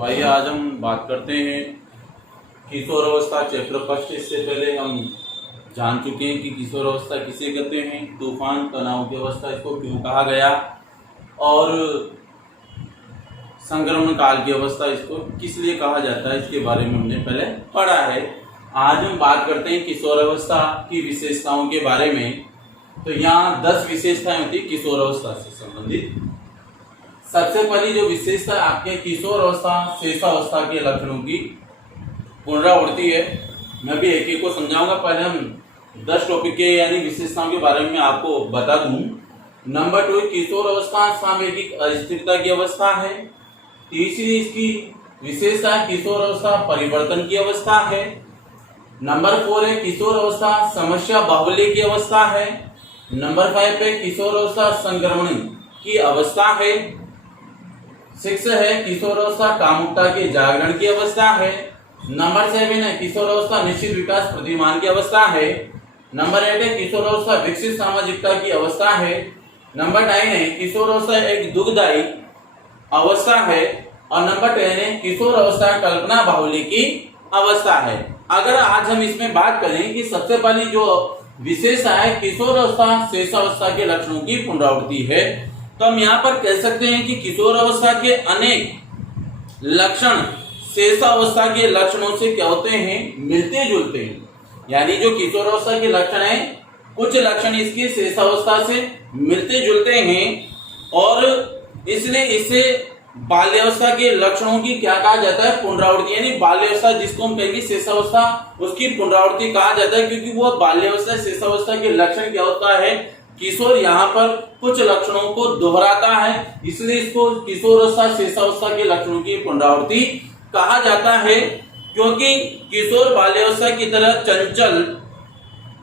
तो आइए आज हम बात करते हैं किशोर अवस्था चैप्टर फर्स्ट। इससे पहले हम जान चुके हैं कि किशोर अवस्था किसे कहते हैं, तूफान तनाव की अवस्था इसको क्यों कहा गया, और संक्रमण काल की अवस्था इसको किस लिए कहा जाता है, इसके बारे में हमने पहले पढ़ा है। आज हम बात करते हैं किशोर अवस्था की विशेषताओं के बारे में। तो यहाँ 10 विशेषताएं होती है किशोर अवस्था से संबंधित। सबसे पहली जो विशेषता आपके किशोर अवस्था शेषावस्था के लक्षणों की पुनरावृत्ति है। मैं भी एक एक को समझाऊंगा। पहले हम 10 टॉपिक के यानी विशेषताओं के बारे में आपको बता दूं। नंबर 2 किशोर अवस्था सामयिक अस्थिरता की अवस्था है। तीसरी इसकी विशेषता किशोर अवस्था परिवर्तन की अवस्था है। नंबर 4 है किशोर अवस्था समस्या बाहुल्य की अवस्था है। नंबर 5 पे किशोर अवस्था संक्रमण की अवस्था है। 6 है किशोर अवस्था कामुकता के जागरण की अवस्था है। नंबर 7 है किशोर अवस्था निश्चित विकास प्रतिमान की अवस्था है। नंबर 8 है किशोर अवस्था विकसित सामाजिकता की अवस्था है। नंबर 9 है किशोर अवस्था एक दुखदायी अवस्था है। और नंबर 10 है किशोर अवस्था कल्पना बाहुल्य की अवस्था है। अगर आज हम इसमें बात करें कि सबसे पहली जो विशेषता है किशोर अवस्था शेषावस्था के लक्षणों की पुनरावृत्ति है, तो हम यहाँ पर कह सकते हैं कि किशोर अवस्था के अनेक लक्षण शेषावस्था के लक्षणों से क्या होते हैं, मिलते जुलते हैं। यानी जो किशोर अवस्था के लक्षण है, कुछ लक्षण इसके शेषावस्था से मिलते जुलते हैं, और इसलिए इसे बाल्यावस्था के लक्षणों की क्या कहा जाता है, पुनरावृत्ति। यानी बाल्यावस्था जिसको हम कहेंगे शेषावस्था, उसकी पुनरावृत्ति कहा जाता है, क्योंकि वो बाल्यावस्था शेषावस्था के लक्षण क्या होता है, किशोर यहाँ पर कुछ लक्षणों को दोहराता है, इसलिए इसको किशोर अवस्था शेषावस्था के लक्षणों की पुनरावृत्ति कहा जाता है। क्योंकि किशोर बाल्यावस्था की तरह चंचल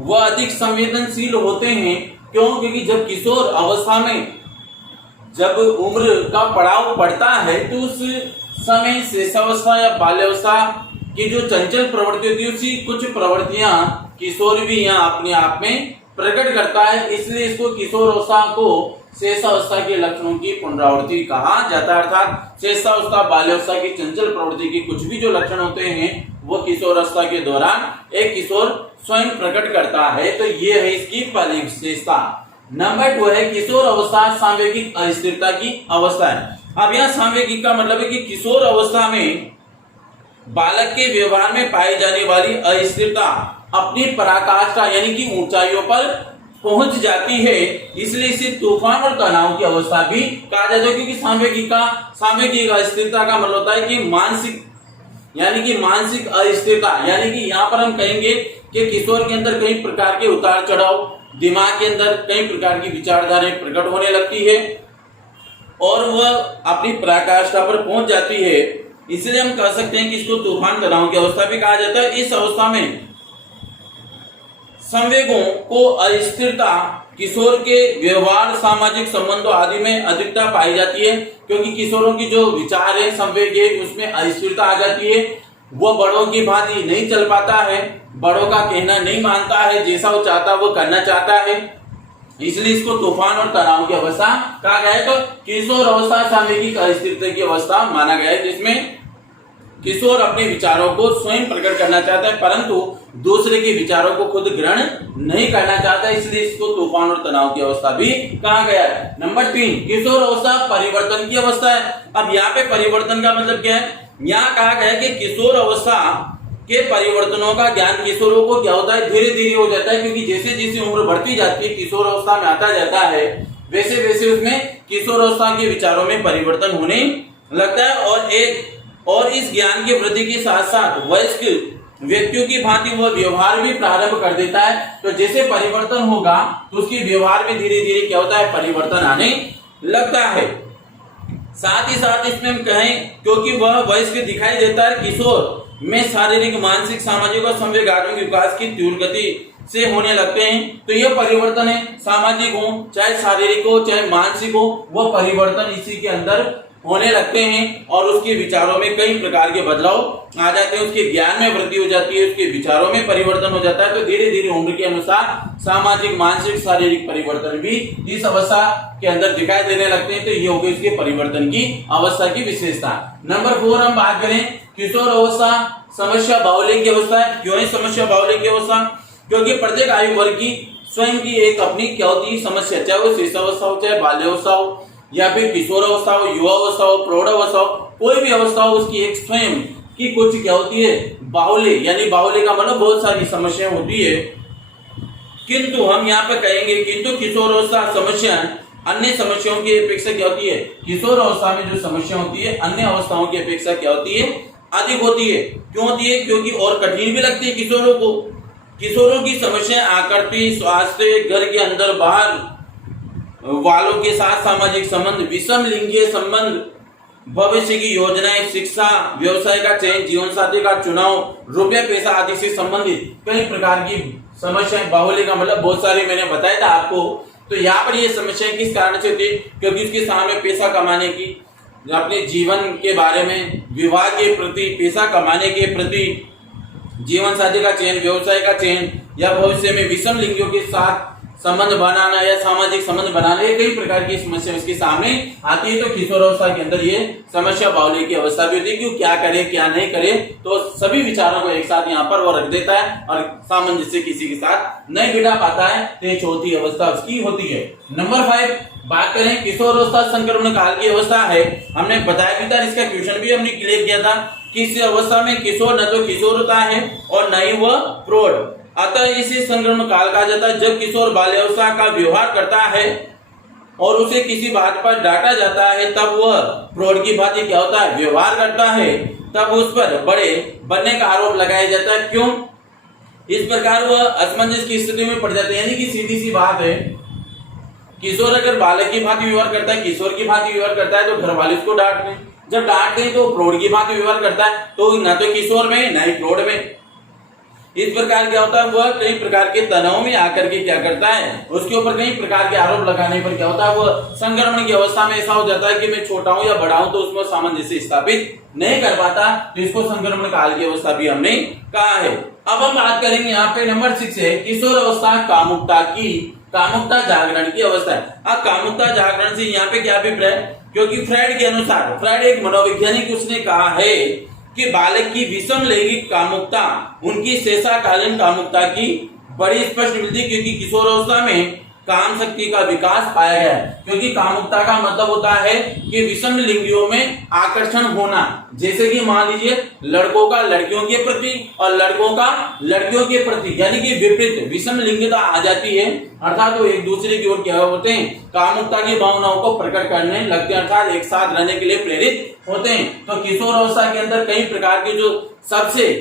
व अधिक संवेदनशील होते हैं। क्यों? क्योंकि जब किशोर अवस्था में जब उम्र का पड़ाव पड़ता है, तो उस समय शेषावस्था या बाल्यावस्था की जो चंचल प्रवृत्ति होती है, उसी कुछ प्रवृत्तियां किशोर भी यहाँ अपने आप में प्रकट करता है। इसलिए इसको किशोर अवस्था को शेषावस्था के लक्षणों की पुनरावृत्ति कहा जाता है। अर्थात शेषावस्था बाल्यावस्था की चंचल प्रवृत्ति के कुछ भी जो लक्षण होते हैं, वो किशोर अवस्था के दौरान एक किशोर स्वयं प्रकट करता है। तो ये है इसकी पहली विशेषता। नंबर 2 है किशोर अवस्था सांवेगिक अस्थिरता की अवस्था है। अब यहाँ सांवेगिक का मतलब है कि किशोर अवस्था में बालक के व्यवहार में पाई जाने वाली अस्थिरता अपनी पराकाष्ठा यानी कि ऊंचाइयों पर पहुंच जाती है, इसलिए इसे तूफान और तनाव की अवस्था भी कहा जाता है। क्योंकि सांवेगिक अस्थिरता का मतलब होता है कि मानसिक यानी कि मानसिक अस्थिरता, यानी कि यहाँ पर हम कहेंगे कि किशोर के अंदर कई प्रकार के उतार चढ़ाव, दिमाग के अंदर कई प्रकार की विचारधाराएं प्रकट होने लगती है और वह अपनी पराकाष्ठा पर पहुंच जाती है। इसलिए हम कह सकते हैं कि इसको तूफान तनाव की अवस्था भी कहा जाता है। इस अवस्था में संवेगों को अस्थिरता किशोर के व्यवहार, सामाजिक संबंधों आदि में अधिकता पाई जाती है। क्योंकि किशोरों की जो विचार है, संवेग है, उसमें अस्थिरता आ जाती है। वो बड़ों की भांति नहीं चल पाता है, बड़ों का कहना नहीं मानता है, जैसा वो चाहता है वो करना चाहता है। इसलिए इसको तूफान और तनाव की अवस्था कहा गया है। तो किशोर अवस्था सामयिक अस्थिरता की अवस्था माना गया है, जिसमें किशोर अपने विचारों को स्वयं प्रकट करना चाहता है, परंतु दूसरे के विचारों को खुद ग्रहण नहीं करना चाहता, इसलिए इसको तूफान और तनाव की अवस्था भी कहा गया है। नंबर 3 किशोर अवस्था परिवर्तन की अवस्था है। अब यहाँ पे परिवर्तन का मतलब क्या है, यहाँ कहा गया है कि किशोर अवस्था के परिवर्तनों का ज्ञान किशोरों को क्या होता है, धीरे धीरे हो जाता है। क्योंकि जैसे जैसे उम्र बढ़ती जाती है, किशोर अवस्था में आता जाता है, वैसे वैसे उसमें किशोर अवस्था के विचारों में परिवर्तन होने लगता है। और इस ज्ञान की वृद्धि के साथ साथ वयस्क व्यक्तियों की भांति वह व्यवहार भी प्रारंभ कर देता है। तो जैसे परिवर्तन होगा, तो उसके व्यवहार में धीरे धीरे क्या होता है, परिवर्तन आने लगता है। साथ ही साथ इसमें हम कहें, क्योंकि वह वयस्क दिखाई देता है, किशोर में शारीरिक, मानसिक, सामाजिक और संवेगात्मक विकास की तीव्र गति से होने लगते हैं। तो यह परिवर्तन है, सामाजिक हो चाहे शारीरिक हो चाहे मानसिक हो, वह परिवर्तन इसी के अंदर होने लगते हैं और उसके विचारों में कई प्रकार के बदलाव आ जाते हैं, उसके ज्ञान में वृद्धि हो जाती है, उसके विचारों में परिवर्तन हो जाता है। तो धीरे धीरे उम्र के अनुसार सामाजिक मानसिक शारीरिक परिवर्तन भी इस अवस्था के अंदर दिखाई देने लगते हैं। तो ये हो गई इसके परिवर्तन की अवस्था की विशेषता। नंबर 4 हम बात करें किशोर अवस्था समस्या बाहुल्य की अवस्था है। क्यों है समस्या बाहुल्य की अवस्था? क्योंकि प्रत्येक आयु वर्ग की स्वयं की एक अपनी क्या होती है समस्या, चाहे वो शिशुअवस्था हो चाहे बाल्यावस्था हो या फिर किशोर अवस्था हो, युवा अवस्था हो, प्रौढ़ अवस्था हो, कोई भी अवस्था हो, उसकी एक स्वयं की कुछ क्या होती है बाहुल्य, यानी बाहुल्य का मतलब बहुत सारी समस्याएं होती है। किंतु हम यहाँ पे कहेंगे किंतु किशोर अवस्था समस्या अन्य समस्याओं की अपेक्षा क्या होती है, किशोर अवस्था में जो समस्या होती है अन्य अवस्थाओं की अपेक्षा क्या होती है अधिक होती है। क्यों होती है? क्योंकि और कठिन भी लगती है किशोरों को। किशोरों की समस्या आकृति, स्वास्थ्य, घर के अंदर बाहर वालों के साथ सामाजिक संबंध, विषम लिंगीय संबंध, भविष्य की योजनाएं, शिक्षा, व्यवसाय का चयन, जीवन साथी का चुनाव, रुपया पैसा आदि से संबंधित कई प्रकार की समस्याएं, बाहुल्य का मतलब बहुत सारी मैंने बताया था आपको। तो यहाँ पर ये समस्याएं किस कारण से होती है? क्योंकि उसके सामने पैसा कमाने की, अपने जीवन के बारे में, विवाह के प्रति, पैसा कमाने के प्रति, जीवन साथी का चयन, व्यवसाय का चयन या भविष्य में विषम लिंगियों के साथ संबंध बनाना या सामाजिक संबंध बनाना, ये कई प्रकार की समस्या उसके सामने आती है। तो किशोर अवस्था के अंदर ये समस्या बाहुल्य की अवस्था भी होती है कि क्या करे क्या नहीं करे, तो सभी विचारों को एक साथ यहाँ पर वो रख देता है और सामंजस्य किसी के साथ नहीं बिठा पाता है। तो ये चौथी अवस्था उसकी होती है। नंबर 5 बात करें किशोर अवस्था संक्रमण काल की अवस्था है। हमने बताया भी था, इसका क्वेश्चन भी हमने क्लियर किया था कि इस अवस्था में किशोर न तो किशोर होता है और न ही वह प्रौढ़, अतः इसे संक्रमण काल कहा जाता है। जब किशोर बाल्यावस्था का व्यवहार करता है और उसे किसी बात पर डांटा जाता है, तब वह प्रौढ़ की भांति क्या होता है व्यवहार करता है, तब उस पर बड़े बनने का आरोप लगाया जाता है। क्यों? इस प्रकार वह असमंजस की स्थिति में पड़ जाते हैं। यानी कि सीधी सी बात है, किशोर अगर बालक की भांति व्यवहार करता है, किशोर की भांति व्यवहार करता है, तो घर वाले उसको डांटते हैं। जब डांटते हैं तो प्रौढ़ की भांति व्यवहार करता है, तो न तो किशोर में न ही प्रौढ़ में। इस प्रकार क्या होता है, वह कई प्रकार के तनाव में आकर के क्या करता है, उसके ऊपर कई प्रकार के आरोप लगाने पर क्या होता है, वह संक्रमण की अवस्था में ऐसा हो जाता है कि मैं छोटा हूं या बड़ा हूं, तो उसमें सामंजस्य स्थापित नहीं कर पाता। तो इसको संक्रमण काल की अवस्था भी हमने कहा है। अब हम बात करेंगे यहाँ पे नंबर 6 है किशोर अवस्था कामुकता की, कामुकता जागरण की अवस्था है। अब कामुकता जागरण से यहाँ पे क्या अभिप्राय? क्योंकि फ्राइड के अनुसार, फ्राइड एक मनोवैज्ञानिक, उसने कहा है कि बालक की विषम लैंगिक कामुकता उनकी शेषाकालीन कामुकता की बड़ी स्पष्ट मिलती है, क्योंकि किशोर अवस्था में काम शक्ति का विकास पाया गया है। क्योंकि कामुकता का मतलब होता है कि विषम लिंगियों में आकर्षण होना। जैसे कि मान लीजिए लड़कों का लड़कियों के प्रति और लड़कों का लड़कियों के प्रति, यानी कि विपरीत विषम लिंगता आ जाती है, अर्थात वो एक दूसरे की ओर क्या होते हैं, कामुकता की भावनाओं को प्रकट करने लगते हैं, अर्थात एक साथ रहने के लिए प्रेरित होते हैं। तो किशोर अवस्था के अंदर कई प्रकार की जो सबसे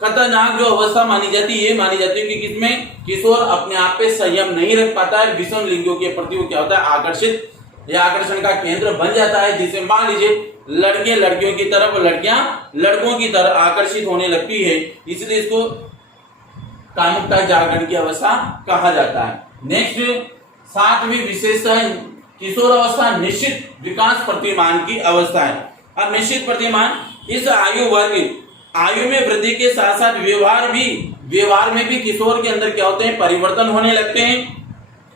खतरनाक जो अवस्था मानी जाती है, ये मानी जाती है कि किसमें किशोर अपने आप पे संयम नहीं रख पाता है, विषम लिंगियों के प्रति वो क्या होता है आकर्षित या आकर्षण का केंद्र बन जाता है। जिसे मान लीजिए लड़के लड़कियों की तरफ, लड़कियां लड़कों की तरफ आकर्षित होने लगती है, इसलिए इसको कामुकता जागरण की अवस्था कहा जाता है। नेक्स्ट 7वीं विशेषता है किशोर अवस्था निश्चित विकास प्रतिमान की अवस्था है। अब निश्चित प्रतिमान इस आयु वर्ग आयु में वृद्धि के साथ साथ व्यवहार में भी किशोर के अंदर क्या होते हैं परिवर्तन होने लगते हैं।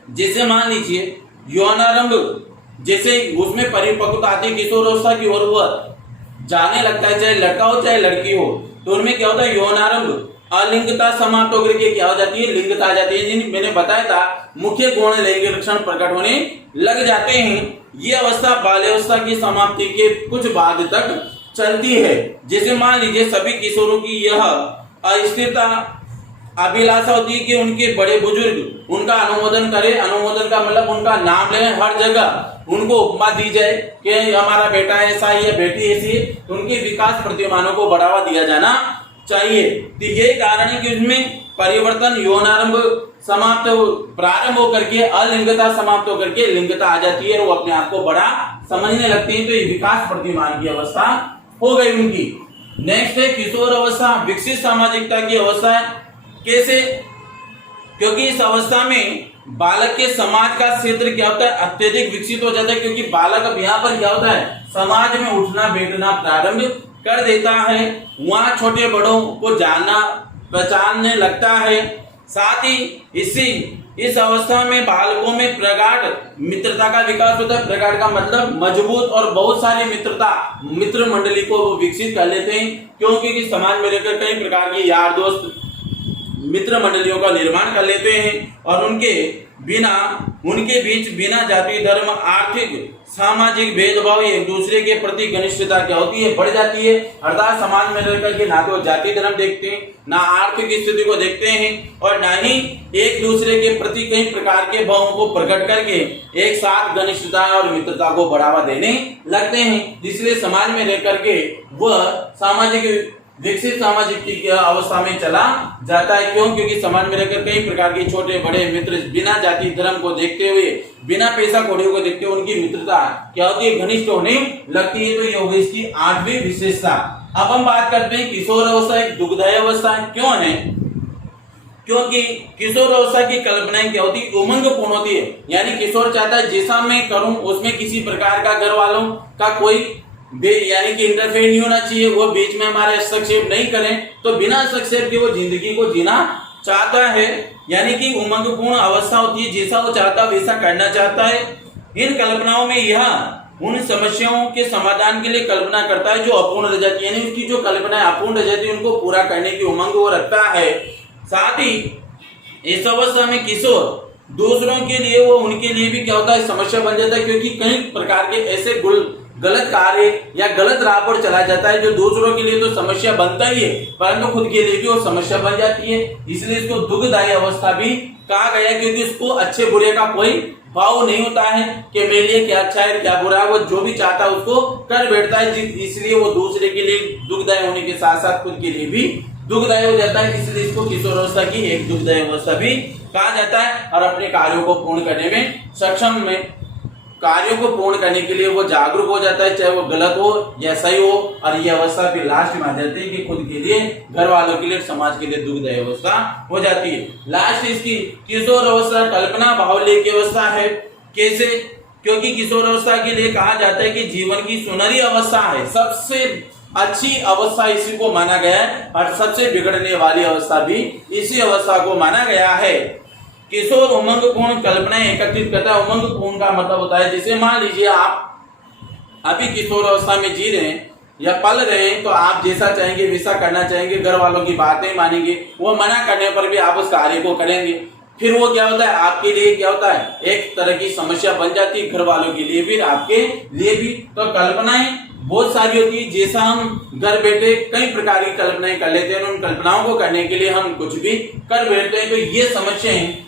जैसे मान लीजिए यौनारंभ, जैसे उसमें परिपक्वता आती है किशोर अवस्था की ओर, वह जाने लगता है, चाहे लड़का हो चाहे लड़की हो, तो उनमें क्या होता है यौनारंभ, अलिंगता समाप्त होकर के क्या हो जाती है लिंगता आ जाती है। जिन मैंने बताया था मुख्य गौण लैंगिक लक्षण प्रकट होने लग जाते हैं। ये अवस्था बाल्यावस्था की समाप्ति के कुछ बाद तक चलती है। जैसे मान लीजिए सभी किशोरों की यह अस्थिरता अभिलाषा होती है कि उनके बड़े बुजुर्ग उनका अनुमोदन करे। अनुमोदन का मतलब उनका नाम ले, हर जगह उनको उपमा दी जाए कि हमारा बेटा ऐसा ही है, बेटी ऐसी है, तो उनके विकास प्रतिमानों को बढ़ावा दिया जाना चाहिए। तो यही कारण है कि उसमें परिवर्तन यौनारंभ समाप्त प्रारंभ होकर के अलिंगता समाप्त होकर के लिंगता आ जाती है और वो अपने आप को बड़ा समझने लगती है। तो ये विकास प्रतिमान की अवस्था हो गई उनकी। नेक्स्ट है किशोर अवस्था विकसित सामाजिकता की अवस्था है। कैसे? क्योंकि इस अवस्था में बालक के समाज का क्षेत्र क्या होता है, अत्यधिक विकसित हो जाता है, क्योंकि बालक अब यहाँ पर क्या होता है, समाज में उठना बैठना प्रारंभ कर देता है, वहाँ छोटे बड़ों को जानना पहचानने लगता है। साथ ही इस अवस्था में बालकों में प्रगाढ़ मित्रता का विकास होता है। प्रगाढ़ का मतलब मजबूत और बहुत सारी मित्र मंडली को वो विकसित कर लेते हैं, क्योंकि समाज में रहकर कई प्रकार के यार दोस्त मित्र मंडलियों का निर्माण कर लेते हैं और उनके बीच बिना जाति धर्म आर्थिक सामाजिक भेदभाव एक दूसरे के प्रति घनिष्ठता क्या होती है, बढ़ जाती है। अर्थात समाज में रहकर के ना तो जाति धर्म देखते हैं, ना आर्थिक स्थिति को देखते हैं और ना ही एक दूसरे के प्रति कई प्रकार के भावों को प्रकट करके एक साथ घनिष्ठता और मित्रता को बढ़ावा देने लगते हैं। इसलिए समाज में रहकर के वह विकसित सामाजिक की अवस्था में चला जाता है। क्यों? क्योंकि समाज में रहकर कई प्रकार के छोटे बड़े मित्र बिना जाति धर्म को देखते हुए, बिना पैसा कौड़ियों को देखते हुए उनकी मित्रता क्या होती है, घनिष्ठ होने लगती है। तो ये होगी इसकी 8वीं विशेषता। अब हम बात करते हैं किशोर अवस्था एक दुग्धाय अवस्था क्यों है? क्योंकि किशोर अवस्था की कल्पनाएं क्या होती है, उमंगपूर्ण होती है। यानी किशोर चाहता है जैसा मैं करूं उसमें किसी प्रकार का घर वालों का कोई यानी कि इंटरफेयर नहीं होना चाहिए, वो बीच में हमारा हस्तक्षेप नहीं करें, तो बिना हस्तक्षेप के वो जिंदगी को जीना चाहता है। यानी कि उमंगपूर्ण अवस्था होती है, जैसा वो चाहता है वैसा करना चाहता है। इन कल्पनाओं में यह उन समस्याओं के समाधान के लिए कल्पना करता है जो अपूर्ण रह जाती है, यानी उसकी जो कल्पनाएं अपूर्ण रह जाती है उनको पूरा करने की उमंग वो रखता है। साथ ही इस अवस्था में किशोर दूसरों के लिए वो उनके लिए भी क्या होता है, समस्या बन जाता है, क्योंकि कई प्रकार के ऐसे गलत कार्य या गलत राह पर चला जाता है जो दूसरों के लिए तो समस्या बनता ही है, परंतु खुद के लिए भी वो समस्या बन जाती है। इसलिए इसको दुखदायी अवस्था भी कहा गया, क्योंकि उसको अच्छे बुरे का कोई भाव नहीं होता है कि मेरे लिए क्या अच्छा है क्या बुरा है, वो जो भी चाहता है उसको कर बैठता है। इसलिए वो दूसरे के लिए दुखदायी होने के साथ साथ खुद के लिए भी दुखदायी हो जाता है। इसलिए इसको किशोर अवस्था की एक दुखदायी अवस्था भी कहा जाता है। और अपने कार्यों को पूर्ण करने में सक्षम कार्यों को पूर्ण करने के लिए वो जागरूक हो जाता है, चाहे वो गलत हो या सही हो। और ये अवस्था फिर लास्ट में आ जाती है कि खुद के लिए, घर वालों के लिए, समाज के लिए दुखदायी अवस्था हो जाती है। लास्ट इसकी किशोर अवस्था कल्पना बाहुल्य की अवस्था है। कैसे? क्योंकि किशोर अवस्था के लिए कहा जाता है कि जीवन की सुनहरी अवस्था है, सबसे अच्छी अवस्था इसी को माना गया है और सबसे बिगड़ने वाली अवस्था भी इसी अवस्था को माना गया है। किशोर उमंगपूर्ण कल्पनाएं एकत्रित करता है। उमंगपूर्ण का मतलब होता है, जैसे मान लीजिए आप अभी किशोर अवस्था में जी रहे हैं या पल रहे हैं, तो आप जैसा चाहेंगे वैसा करना चाहेंगे, घर वालों की बातें मानेंगे, वो मना करने पर भी आप उस कार्य को करेंगे। फिर वो क्या होता है, आपके लिए क्या होता है, एक तरह की समस्या बन जाती है, घर वालों के लिए भी आपके लिए भी। तो कल्पनाएं बहुत सारी होती है, जैसा हम घर बैठे कई प्रकार की कल्पनाएं कर लेते हैं, उन कल्पनाओं को करने के लिए हम कुछ भी कर बैठते हैं। तो ये समस्याएं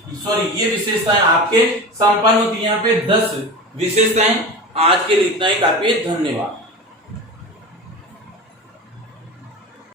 ये विशेषताएं आपके संपन्न होती है। यहाँ पे 10 विशेषताएं। आज के लिए इतना ही काफी है। धन्यवाद।